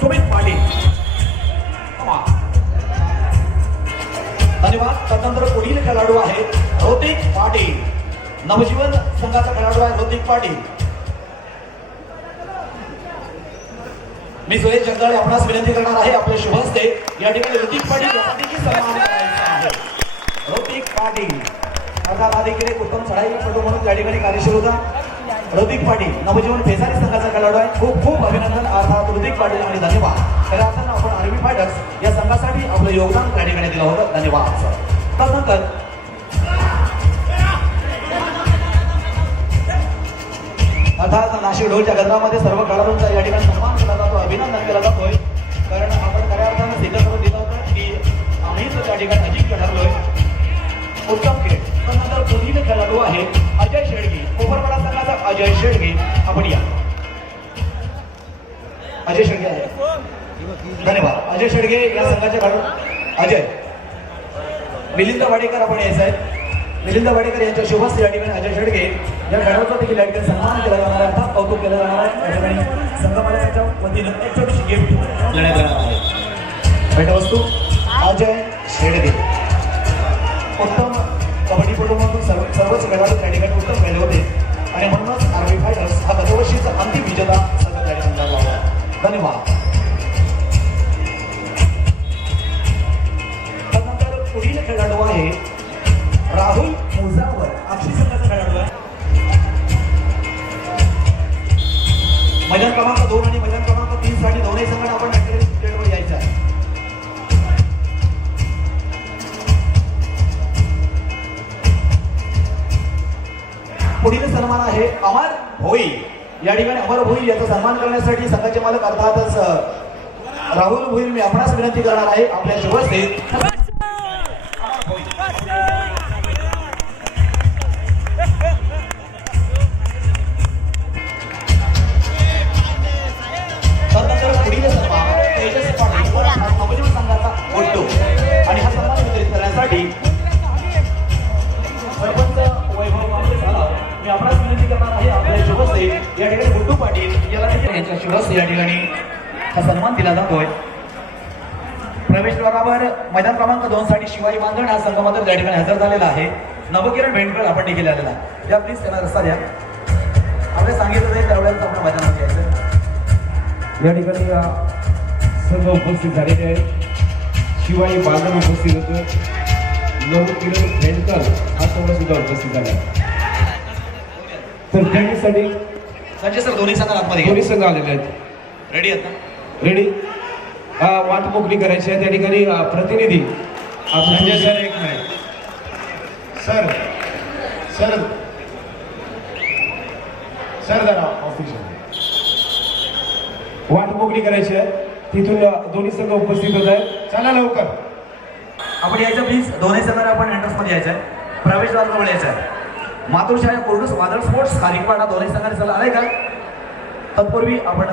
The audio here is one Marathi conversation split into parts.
सुमित पाटील. धन्यवाद. त्यानंतर पुढील खेळाडू आहे ऋतिक पाटील. नवजीवन संघाचा खेळाडू आहे ऋतिक पाटील. मी सुरेश जगदाळे आपणास विनंती करणार आहे आपल्या शुभ हस्ते या ठिकाणी ऋतिक पाटील यांचा देखील सन्मान करायचा आहे. ऋतिक पाटील अर्थात हा देखील एक उत्तम चढाईपटू म्हणून या ठिकाणी कार्यशील होता. ऋतिक पाटील नवजीवन पेसारी संघाचा खेळाडू आहे. खूप खूप अभिनंदन अर्थात ऋतिक पाटील आणि धन्यवाद. खऱ्या अर्थानं आपण आर्मी फायटर्स या संघासाठी आपलं योगदान त्या ठिकाणी दिलं होतं. धन्यवाद सर. त्यानंतर अर्थात नाशिक ढोलच्या गजरामध्ये सर्व खेळाडूंचा या ठिकाणी सन्मान केला जातो, अभिनंदन केला जातोय. कारण आपण खऱ्या अर्थानं सिद्ध करून दिलं होतं की आम्हीच त्या ठिकाणी अजिंक्य ठरलोय. उत्तम खेळ. त्यानंतर पुढील खेळाडू आहे अजय शेडगे. कोपरपाडा संघाचा अजय शेडगे. आपण या अजय शेडगे आहे. धन्यवाद. अजय शेडगे या संघाचे खेळाडू अजय. मिलिंद वाडेकर आपण यायचं आहे. मिलिंद वाडेकर यांच्या शुभस या ठिकाणी अजय शेडगे या खेळाडूचा देखील या ठिकाणी सन्मान केला जाणार आहे, अर्थात कौतुक केलं जाणार आहे. या ठिकाणी संघमालकाच्या वतीनं एक छोटीशी गिफ्ट देण्यात येणार आहे. भेटवस्तू अजय शेडगे. उत्तम कबड्डीपटू म्हणून सर्वच खेळाडू त्या ठिकाणी उत्तम खेळले होते आणि म्हणूनच आर्मी फायटर्स हा गतवर्षीचा अंतिम विजेता संघ त्या ठिकाणी ठरला होता. धन्यवाद. त्यानंतर पुढील खेळाडू आहे राहुल मुजावर. अक्षी संघाचा खेळाडू आहे. मैदान क्रमांक 2 आणि मैदान क्रमांक 3 साठी दोन्ही संघांना आपण स्टेटवर यायचं आहे. पुढील सन्मान आहे अमर भोई. या ठिकाणी अमर भोई याचा सन्मान करण्यासाठी संघाचे मालक अर्थातच राहुल भोई मी आपणास विनंती करणार आहे आपल्या शुभ हस्ते पुढील सन्मान तेजस पाटील नवजीवन संघाचा ओटो आणि हा सन्मान वितरित करण्यासाठी सरपंच वैभव झाला मी आपणास विनंती करणार आहे आपल्या शुभ हस्ते या ठिकाणी गुड्डू पाटील याला यांच्या शुभ हस्ते या ठिकाणी हा सन्मान दिला जातोय. प्रवेशद्वारावर मैदान क्रमांक 2 साठी शिवाई बांधण हा संघामध्ये त्या ठिकाणी हजर झालेला आहे. नवकिरण भेंडकर आपण देखील आलेला आहे. या प्लीज त्यांना रस्ता द्या. आपल्या सांगितलं नाही त्यावेळेस आपण मैदानात यायचं. या ठिकाणी सर्व उपस्थित झालेले आहेत. शिवाई बांधण उपस्थित होते. नवकिरण भेंडकर हा सर्व सुद्धा उपस्थित झाला. तर त्यांच्यासाठी संजय सर दोन्ही संघात आतमध्ये दोन्ही संघ आलेले आहेत. रेडी आहेत ना? रेडी. वाट मोकळी करायची आहे. त्या ठिकाणी प्रतिनिधी संजय सर एक मिनिट. सर सर सर जरा ऑफिशियल वाट मोकळी करायची आहे. तिथून दोन्ही संघ उपस्थित होत आहेत. चला लवकर. आपण यायचं प्लीज. दोन्ही संघाला आपण एंट्रन्स मध्ये यायचं आहे. प्रवेशद्वाराजवळ यायचं आहे. मातोश्री कोर्डस वादळ स्पोर्ट्स खारीकपाडा दोन्ही संघाने चला आलाय का? तत्पूर्वी आपण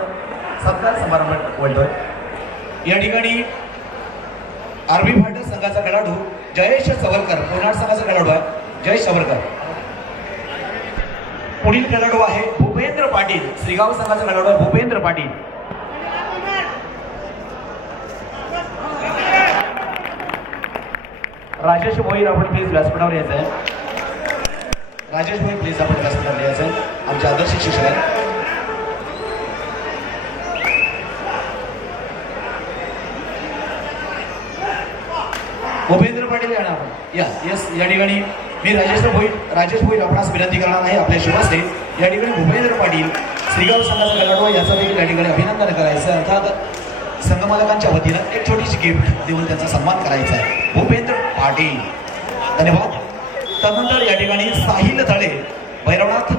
सत्कार समारंभ बोलतोय. या ठिकाणी आर्मी फायटर संघाचा खेळाडू जयेश सवरकर कोणाड संघाचा खेळाडू आहे जयेश सवरकर. पुढील खेळाडू आहे भूपेंद्र पाटील. श्रीगाव संघाचा खेळाडू आहे भूपेंद्र पाटील. राजेश भोईर आपण प्लीज व्यासपीठावर यायचं आहे. राजेश भोईर प्लीज आपण व्यासपीठावर यायचं आहे. आमचे आदर्श शिक्षक आहेत. भूपेंद्र पाटील येणार या यस. या ठिकाणी मी राजेश भोईर आपणास विनंती करणार आहे आपल्या शुभ हस्ते या ठिकाणी भूपेंद्र पाटील श्रीगाव संघाचा खेळाडू याचा देखील या ठिकाणी अभिनंदन करायचं आहे. अर्थात संघमालकांच्या वतीनं एक छोटीशी गिफ्ट देऊन त्यांचा सन्मान करायचा आहे. भूपेंद्र पाटील धन्यवाद. त्यानंतर या ठिकाणी साहिल थळे भैरवनाथ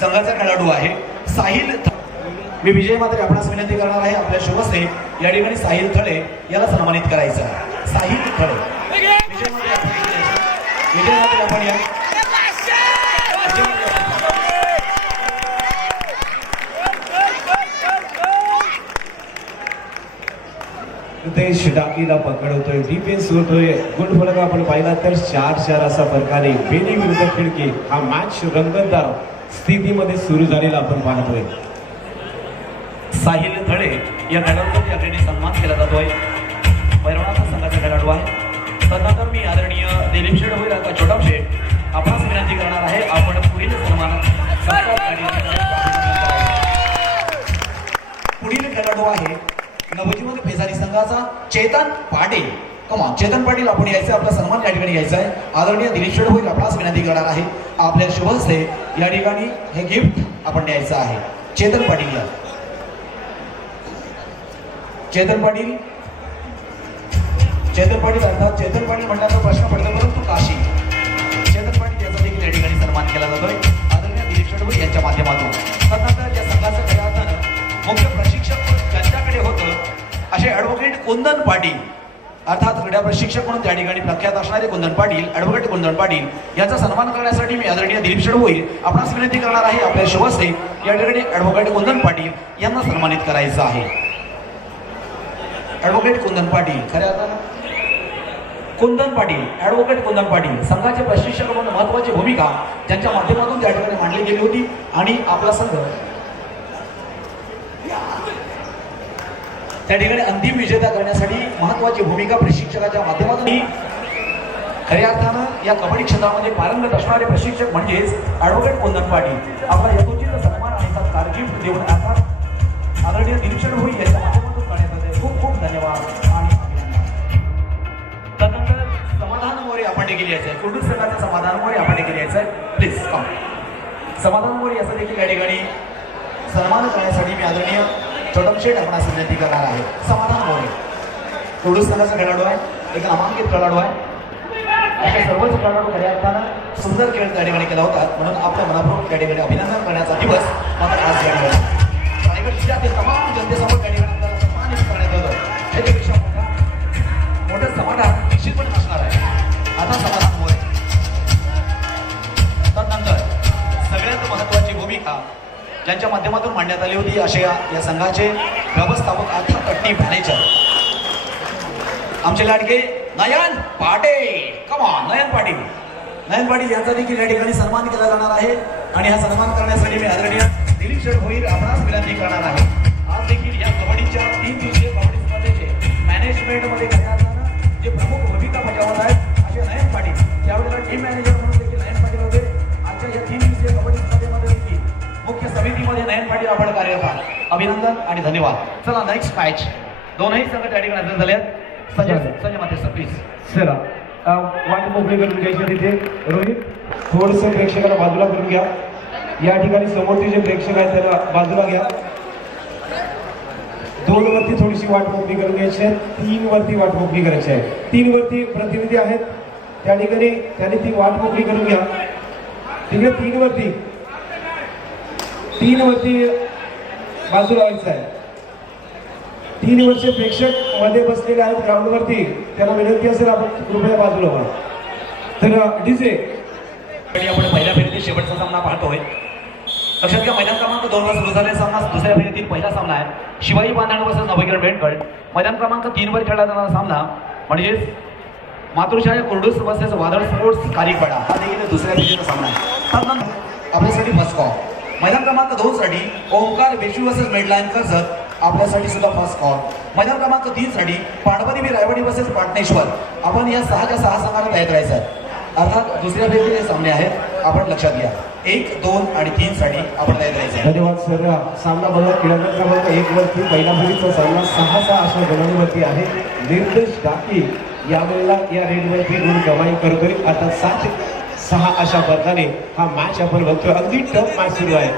संघाचा खेळाडू आहे. साहिल मी विजय मात्र आपणास विनंती करणार आहे आपल्या शुभ हस्ते या ठिकाणी साहिल थळे याला सन्मानित करायचं आहे. साहिल थळे विजय मात्र आपण या देश डाकीला पकडवतोय. डिफेन्स होतोय. गुण फलक आपण पाहिला तर 4-4 असा फरकाने बेनी विरुद्ध खिडकी हा मॅच रंगतदार स्थितीमध्ये सुरू झालेला आपण पाहतोय. साहिल थळे या खेळाडूचा या ठिकाणी सन्मान केला जातोय. भैरवनाथ संघाचा खेळाडू आहे. तदनंतर मी आदरणीय दिलीप शेठ होईल आता छोटा शेठ आपणास विनंती करणार आहे आपण पुढील सन्मान पुढील खेळाडू आहे नवजीवन पेजारी संघाचा चेतन पाटील. कमा चेतन पाटील आपण यायचं आपला सन्मान या ठिकाणी घ्यायचा आहे. आदरणीय दिलीप शेठ होईल आपणास विनंती करणार आहे आपल्या शुभ हस्ते या ठिकाणी हे गिफ्ट आपण द्यायचं आहे. चेतन पाटील या. चेतन पाटील अर्थात चेतन पाटील म्हणण्याचा प्रश्न पडतो परंतु काशी चेतन पाटील याचा देखील या ठिकाणी सन्मान केला जातोय आदरणीय दिलीप शेठ यांच्या माध्यमातून. तदनंतर या संघाचं खऱ्या अर्थानं मुख्य प्रशिक्षक ज्यांच्याकडे होतं असे ॲडव्होकेट कुंदन पाटील अर्थात क्रीडा प्रशिक्षक म्हणून त्या ठिकाणी प्रख्यात असणारे कुंदन पाटील ॲडव्होकेट कुंदन पाटील यांचा सन्मान करण्यासाठी मी आदरणीय दिलीप शेठ होईल आपणास विनंती करणार आहे आपल्या शुभ हस्ते या ठिकाणी ॲडव्होकेट कुंदन पाटील यांना सन्मानित करायचं आहे. ॲडव्होकेट कुंदन पाटील खऱ्या अर्थानं कुंदन पाटील ॲडव्होकेट कुंदन पाटील संघाचे प्रशिक्षक म्हणून महत्वाची भूमिका ज्यांच्या माध्यमातून त्या ठिकाणी मांडली गेली होती आणि आपला संघ त्या ठिकाणी अंतिम विजेता करण्यासाठी महत्वाची भूमिका प्रशिक्षकाच्या माध्यमातून खऱ्या अर्थानं या कबड्डी क्षेत्रामध्ये पारंगत असणारे प्रशिक्षक म्हणजेच ॲडव्होकेट कुंदन पाटील आपला यथोचित सन्मान आणि सत्कार गिफ्ट देऊन अर्थात आदरणीय दिलीप शेठ होईल याच्या माध्यमातून करण्यात येते. खूप खूप धन्यवाद आणि त्यानंतर समाधान मोरे आपण देखील यायचं आहे. कुर्डूस संघाचे समाधान मोरे आपण देखील यायचं आहे. Please come. समाधान मोरे याचा देखील या ठिकाणी सन्मान करण्यासाठी मी आदरणीय छोटम शेठ आपणास विनंती करणार आहे. समाधान मोरे कुर्डूस संघाचा खेळाडू आहे. एक नामांकित खेळाडू आहे. अशा सर्वच खेळाडू खऱ्या अर्थानं सुंदर खेळ त्या ठिकाणी केला होता म्हणून आपल्या मनापूर्वक त्या ठिकाणी अभिनंदन करण्याचा दिवस मात्र आज या ठिकाणी रायगड जिल्ह्यातील तमाम जनतेसमोर त्या ठिकाणी आपल्याला सन्मानित करण्यात येतं. त्याच्यापेक्षा मोठं समाधान निश्चितपणे असणार आहे. आता समाधान मोरे त्यानंतर सगळ्यात महत्वाची भूमिका ज्यांच्या माध्यमातून मांडण्यात आली होती असे या संघाचे व्यवस्थापक अर्थात टीम मॅनेजर आमचे लाडके नयन पाटील. कमॉन नयन पाटील यांचा देखील या ठिकाणी सन्मान केला जाणार आहे आणि हा सन्मान करण्यासाठी मी आदरणीय दिलीप शेठ होईल आपणास विनंती करणार आहे. आज देखील या कबड्डीच्या 3 दिवसीय कबड्डी स्पर्धेचे मॅनेजमेंटमध्ये करण्यात जे प्रमुख भूमिका बजावत आहेत असे नयन पाटील त्यावेळेला टीम मॅनेजर म्हणून देखील नयन पाटील होते. आजच्या या 3 दिवसीय कबड्डी स्पर्धेमध्ये देखील मुख्य समितीमध्ये नयन पाटील आपण कार्यरत आहात. अभिनंदन आणि धन्यवाद. चला नेक्स्ट मॅच दोनही संघ त्या ठिकाणी हजर झाले आहेत. संजय माते सर प्लीज. चला वाट मोकळी करून घ्यायची तिथे. रोहित थोडंसं प्रेक्षकाला बाजूला करून घ्या. या ठिकाणी समोरचे जे प्रेक्षक आहेत त्याला बाजूला घ्या. 2 वरती थोडीशी वाट मोकळी करून घ्यायची आहे. 3 वरती वाट मोकळी करायची आहे. 3 वरती प्रतिनिधी आहेत त्या ठिकाणी त्याने ती वाट मोकळी करून घ्या. तिकडे 3 वरती बाजूला व्हायचं आहे. 3 वर्षे प्रेक्षक मध्ये बसलेले आहेत ग्राउंडवरती त्यांना विनंती असेल आपण कृपया बाजूला व्हा. तर डीजे आपण पहिल्या फेरीतील शेवटचा सामना पाहतोय. लक्षात घ्या मैदान क्रमांक 2 वर सुरू झालेला सामना दुसऱ्या फेरीतील पहिला सामना आहे. शिवाई बांधण वर्सेस नवकिरण बेंडगड. मैदान क्रमांक 3 वर खेळला जाणारा सामना म्हणजेच मातृशाळा कुर्डूस वर्सेस वादळ स्पोर्ट्स कारिपाडा हा देखील दुसऱ्या फेरीचा सामना आहे. आपल्यासाठी फर्स्ट कॉल. मैदान क्रमांक 2 साठी ओंकार वेशू वर्सेस मेडलाईन कर्जत आपल्यासाठी सुद्धा फर्स्ट कॉल. मैदान क्रमांक 3 साठी पांडवदेवी रायवाडी वर्सेस पाटणेश्वर. आपण या 6च्या 6 संघांना तयार करायचं आहे. अर्थात दुसऱ्या फेरीचे सामने आहेत आपण लक्षात घ्या. 1, 2 आणि 3 साठी आपण तयार करायचं आहे. धन्यवाद सर. सामना बघा क्रमांक 1 वरती पहिला फेरीचा सामना 6-6 अशा गुणांवरती आहे. निर्देश डाकी यावेळेला या रेडवरती गुण कमाई करतोय. आता 7-6 अशा पद्धतीने हा मॅच आपण बघतोय. अगदी टफ मॅच सुरू आहे.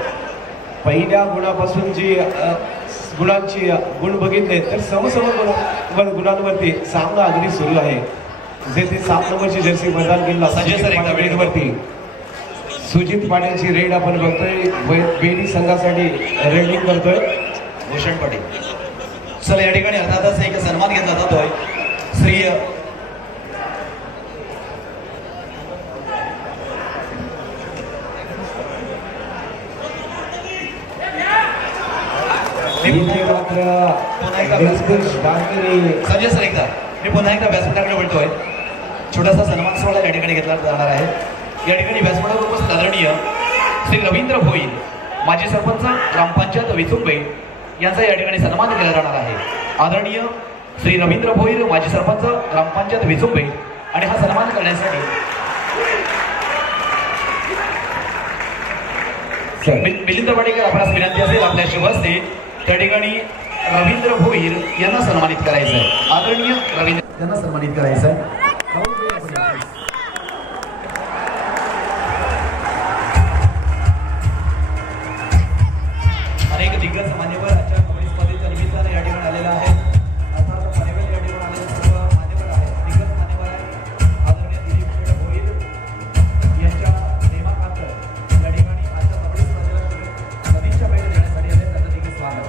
पहिल्या गुणापासून जी गुणांची गुण बघितले तर समसम गुणांवरती सामना अगदी सुरू आहे. जे ते 7 नंबरची जर्सी मैदान केला वरती सुजित पाटीलची रेड आपण बघतोय. बेडी संघासाठी रेडिंग करतोय भूषण पाटील. चला या ठिकाणी अर्थातच एक सन्मान घेतला जातोय. श्री संजय सर एकदा मी पुन्हा एकदा व्यासपीठाकडे वळतोय. छोटासा सन्मान सोहळा या ठिकाणी घेतला जाणार आहे. या ठिकाणी व्यासपीठावर उपस्थित आदरणीय श्री रवींद्र भोईर माजी सरपंच ग्रामपंचायत विसुंबे यांचा या ठिकाणी सन्मान केला जाणार आहे. आदरणीय श्री रवींद्र भोईर माजी सरपंच ग्रामपंचायत विचुंबे आणि हा सन्मान करण्यासाठी मिलिंद वाडेकर आपणास विनंती असेल आपल्या शुभ हस्ते त्या ठिकाणी रवींद्र भोईर यांना सन्मानित करायचं आहे. आदरणीय रवींद्र यांना सन्मानित करायचं आहे. अनेक दिग्गज मान्यवर आजच्या कबड्डी स्पर्धेच्या निमित्ताने या ठिकाणी आलेला आहे. अर्थात मान्यवर या ठिकाणी आलेले सर्व मान्यवर आहेत, दिग्गज मान्यवर आहेत. आदरणीय दिलीप शेठ भोईर यांच्या नेमाखातर या ठिकाणी आजच्या कबड्डी स्पर्धेला सदिच्छा भेट देण्यासाठी आले. त्यांचं देखील स्वागत.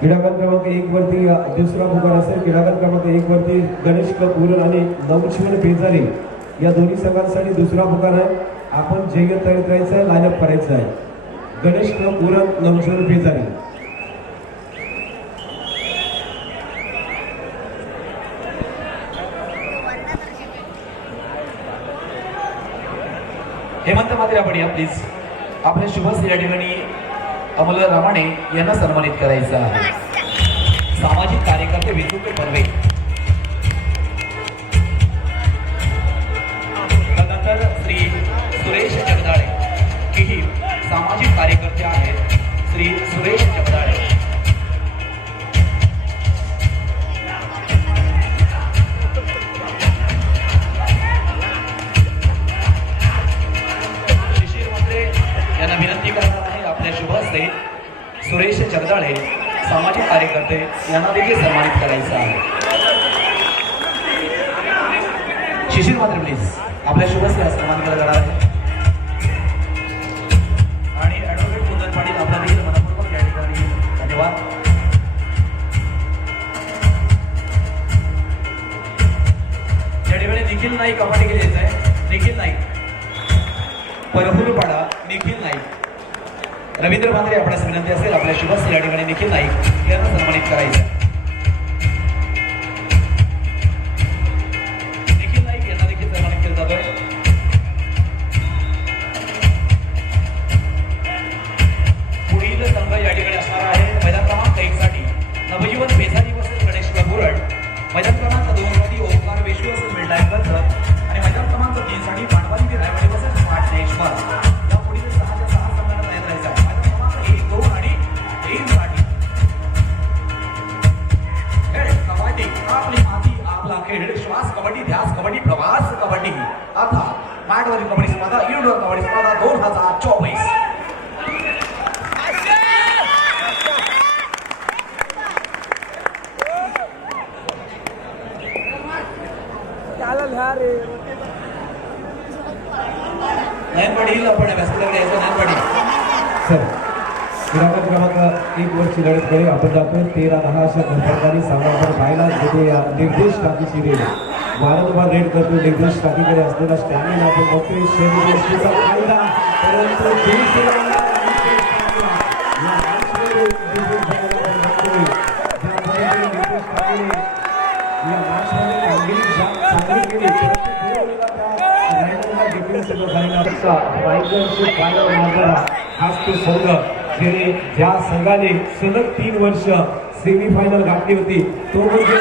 क्रीडागत क्रमांक 1 वरती दुसरा पुकार असेल. क्रीडागत क्रमांक 1 वरती गणेश कपूर आणि नवजीवन बेजारी या दोन्ही संघांसाठी दुसरा पुकार आहे. आपण जय्यत तयार करायचं आहे, लाईनअप करायचं आहे. गणेश कपूर नवजीवन बेजारी. हेमंत मात्रे आपण या प्लीज. आपल्या शुभस्थ या ठिकाणी अमोल रामाणे यांना सन्मानित करायचं आहे. सामाजिक कार्यकर्ते विद्युत बर्वे. त्यानंतर श्री सुरेश जगदाळे ही सामाजिक कार्यकर्ते आहेत. श्री सुरेश जगदाळे. शिशिर मंत्रे यांना विनंती करणार आहे आपल्या शुभ हस्ते सुरेश जगदाळे सामाजिक कार्यकर्ते यांना देखील सन्मानित करायचं आहे. शिशिर मात्र प्लीज आपल्या शुभ हस्ते सन्मान केला जाणार आहे. आणि ॲडव्होकेट कुंदन पाटील आपला देखील मनपूर्वक या ठिकाणी धन्यवाद. या ठिकाणी निखिल नाईक कमाटी केली आहे. निखिल नाईक परफुलपाडा निखिल नाईक. रवींद्र मांद्रे आपल्यास विनंती असेल आपल्या शुभस्थ या ठिकाणी निखिल नाईक यांना सन्मानित करायचं. निखिल नाईक यांना देखील सन्मानित केलं जातोय. पुढील संघ या ठिकाणी असणार आहे. मैदान क्रमांक 1 साठी नवजीवन बेजारी वर्सेस गणेश कपूरड. मैदान क्रमांक 2 साठी ओंकार विश्व वर्सेस मिडलाईन कत्र. आणि मैदान क्रमांक 3 साठी पांडवानी रायवाडी वर्सेस पाटणेश्वर. या पुढील 6 संघांना तयार करायचं आहे. मैदान क्रमांक 1, 2 आणि 3 साठी खेळ कबड्डी आपली माती आपला खेळ. श्वास कबड्डी, ध्यास कबड्डी, प्रवास कबड्डी. आता मॅटवरील कबड्डी स्पर्धा इनडोअर कबड्डी स्पर्धा 2024. नयन पाटील आपण व्यासपीठावर यायचं. नयन पाटील सर क्रीडागत क्रमांक 1 वरची लढतकडे आपण जातोय. 13-10 अशा धरपडणारी सामना पाहिला जिथे निर्देश टाकीची रेड वारंवार रेड करतो. निर्देश टाकीकडे असलेला स्टॅमिना आपण बघतोय. शरीरयष्टीचा फायदा परंतु ज्या संघाने सलग 3 वर्ष सेमीफायनल गाठली होती तो म्हणजे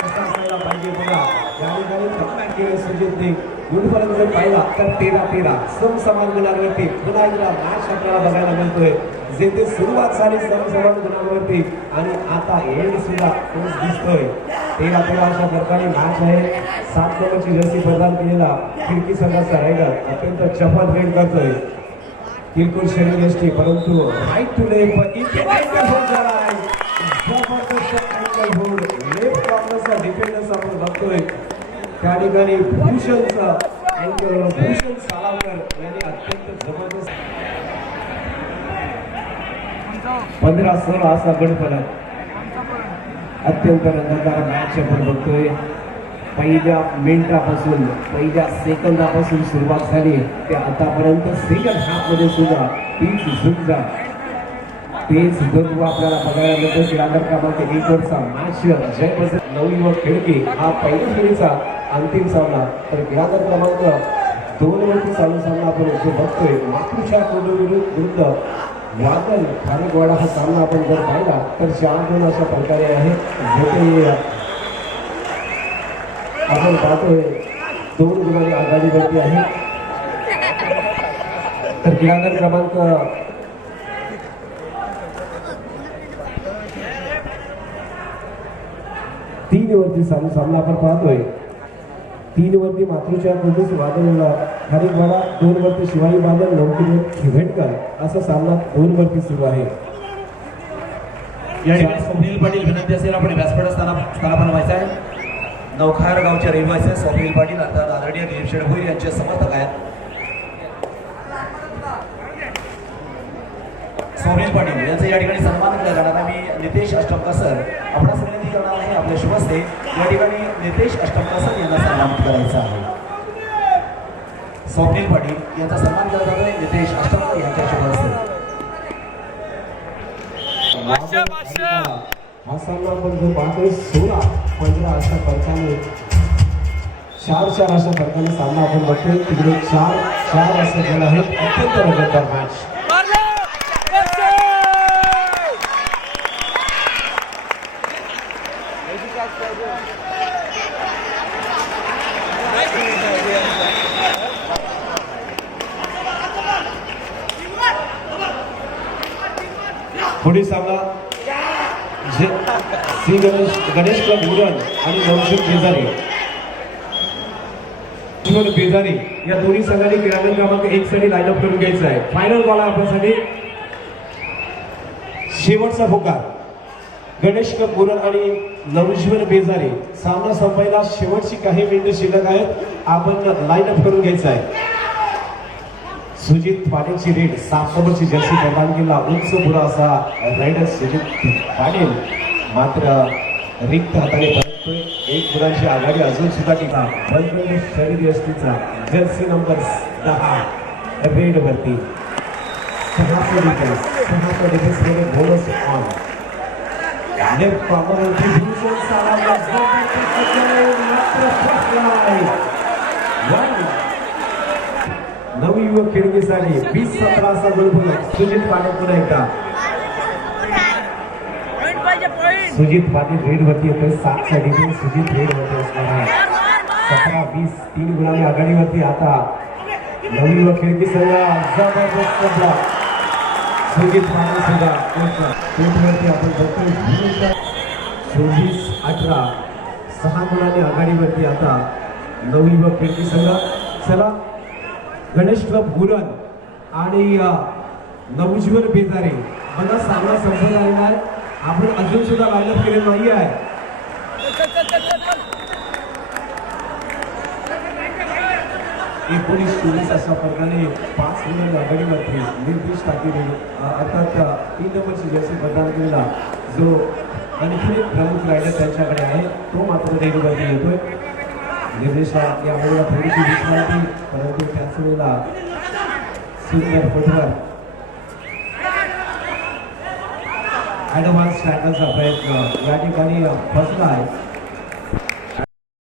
कसा असायला पाहिजे बघा. या ठिकाणी सुजितने गुडपर्यंत जर पाहिला तर 13-13 समसमान गुणांवरती पुन्हा एकदा मॅच आपल्याला बघायला मिळतोय. जेथे सुरुवात झाली समसमान गुणांवरती आणि आता एंड सुद्धा तोच दिसतोय. 13-13 अशा प्रकारे मॅच आहे. 7 नंबरची जर्सी प्रदान केलेला खिडकी संघाचा रायडर अत्यंत चपळ रेड करतोय. किरकोळ शरीर यष्टी परंतु राईट टू लेफ्ट इथे अँगल होत झालाय. जबरदस्त अँगल होत लेफ्ट कॉर्नरचा डिफेंडर्स आपण बघतोय. त्या ठिकाणी भूषणचा अँगल भूषण सालावकर यांनी अत्यंत जबरदस्त 15-16 असा गडफलक अत्यंत रंगतदार मॅच आपण बघतोय. पहिल्या मिनिटापासून पहिल्या सेकंदापासून सुरुवात झाली ते आतापर्यंत सेकंड हाफ मध्ये सुद्धा तीच सुद्धा तेच गरज आपल्याला बघायला मिळतो. क्रीडांगण क्रमांक 1 वरचा मॅच जयप्रसिद्ध नवयुवक खेळके हा पहिल्या फेरीचा अंतिम सामना तर क्रीडांगण क्रमांक 2 वरती चालू सामना आपण जो बघतोय मातृशा विरुद्ध वादल खारेकवाडा हा सामना आपण जर पाहिला तर 4-2 अशा प्रकारे आहे. जे आपण पाहतोय 2 गुणांनी आघाडीवरती आहे. तर क्रीडांगण क्रमांक 3 वरती चालू सामना आपण पाहतोय. 3 वरती मातृच्या कुंडूस वादळ खारेकवाडा, 2 वरती शिवाई बादल नौकीवर खिवेटकर असा सामना 2 वरती सुरू आहे. या ठिकाणी स्वप्नील पाटील विनंती असेल आपण व्यासपीठ स्थानापन्न व्हायचं आहे. नवखार गावचे रहिवासी स्वप्नील पाटील अर्थात आदरणीय दिलीप शेठ भोईर यांचे समर्थक आहेत. स्वप्नील पाटील यांचा या ठिकाणी सन्मान केला जाणार आहे. मी नितेश अष्टमकर सर आपणास विनंती करणार आहे आपल्या शुभ हस्ते या ठिकाणी नितेश अष्टमकर सर यांना सन्मानित करायचा आहे. स्वप्नील पाटील यांचा सन्मान केला जातोय नितेश अष्टमकर यांच्या शुभ हस्ते. हा सामना आपण जर पाहतोय 16-15 अशा फरकाने 4-4 अशा फरकाने सामना आपण बघतोय. तिकडे 4-4 असं झालं आहे. अत्यंत रंगतदार मॅच. पुढील सामना श्री गणेश क्लब उरण आणि नवशेख बेजारी या दोन्ही संघांनी क्रीडांगण क्रमांक 1 साठी लाईन अप करून घ्यायचं आहे. फायनल बॉल आहे आपल्यासाठी. शेवटचा पुकार गणेश क्लब उरण आणि नवजीवन बेजारी सामना संपायला शेवटची काही मिनिटं शिल्लक आहेत. आपण लाईन अप करून घ्यायचं आहे. सुजित पाटीलची रेड 7 नंबरची जर्सी परवानगीला उंच पुरा असा रायडर सुजित पाटील मात्र रिक्त हाताने परततोय. 1 गुणांची आघाडी अजून सुद्धा टिका. बलवंत शरीर यष्टीचा जर्सी नंबर 10 रेड वरती 6 डिफेन्स मध्ये बोनस ऑन लेफ्ट कॉर्नरवरती भूषण सालावकर नवयुवक खेळणीसाठी 20-17 असा गोल सुजित पाटील पुन्हा एकदा. सुजित पाटील रेड वरती येतोय. 7चा डिफेन्स सुजित रेड वरती असणार आहे. 17-20 3 गुणांनी आघाडीवरती आता नवयुवक खेळणी संघ जबरदस्त ब्लॉक. सुजित पाटील सुद्धा कोर्टवरती आपण बघतोय. 24-18 6 गुणांनी आघाडीवरती आता नवयुवक खेळणी संघ. चला गणेश क्लब गुरण आणि नवजीवन बेजारे मला सामना संपत आलेला आहे. आपण अजून सुद्धा लाईनअप केलेलं नाही आहे. एकोणीस 19 अशा प्रकारे 5 गुणांनी आघाडीवरती निर्देश टाकले. अर्थात 3 नंबरची जर्सी प्रदान केलेला जो आणखी एक प्रमुख रायडर त्यांच्याकडे आहे तो मात्र रेडवरती येतोय. निर्देशा या वेळेला थोडीशी विश्रांती परंतु त्याच वेळेला सुंदर फुटवर ॲडव्हान्स टॅकलचा प्रयत्न या ठिकाणी बसला आहे.